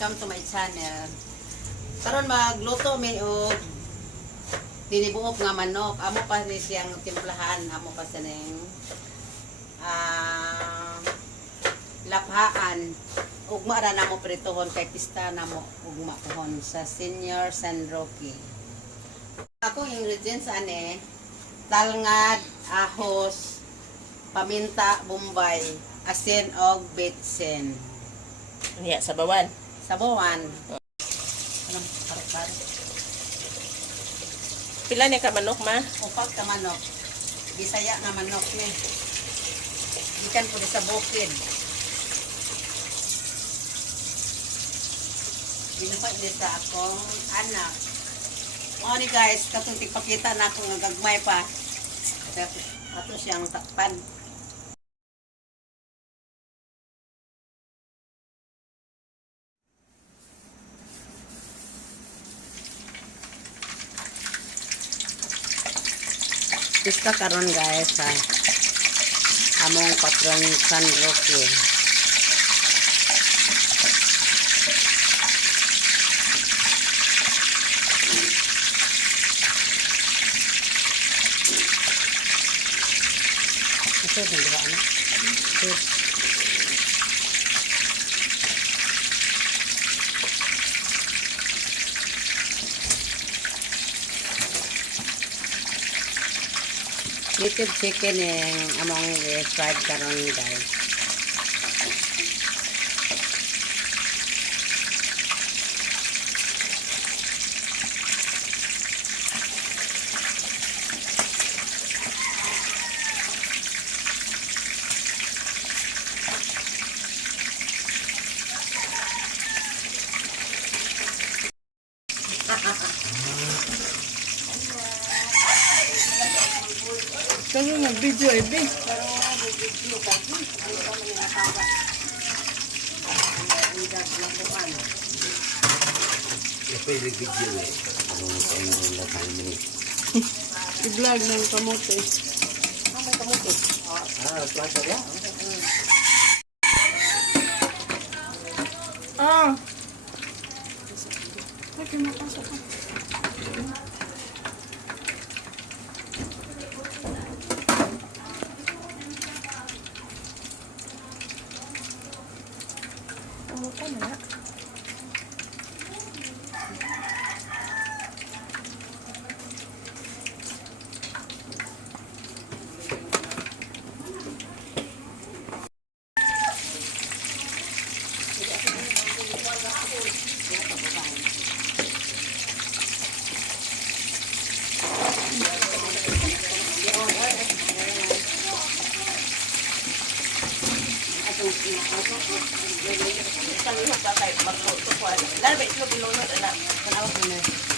welcome to my channel. Karon magluto mi og tinibuok nga manok. Amo pa ni siyang timplahan, amo pa sa ning laphaan. Ugma ra namo pritohon kay pista namo ugma pohon sa Senior San Roque. Akong ingredients ane talngad, ahos, paminta, bombay, asin og betsin. Niya, sabawan. Sabawan. Anong karakter? Pila niya ka manok, ma? Upat ka manok. Bisaya na manok ni. Ikan po sa bukid. Binuhat din sa akong anak. O ni guys, katong tigpakita na akong gagmay pa. Ato siyang takpan. Pista karon guys ha. Among patron San Roque. Ito din diba anak? Ito. Native chicken yung among fried karon guys. Kaya nag-video eh, be. I-vlog ng kamote. May kamuti. Plaza ya. Ah! Okay, mapasok ka. Kamote na na. Magluto ko. Lalo ba itlog ilunod, anak? Kanawag mo na.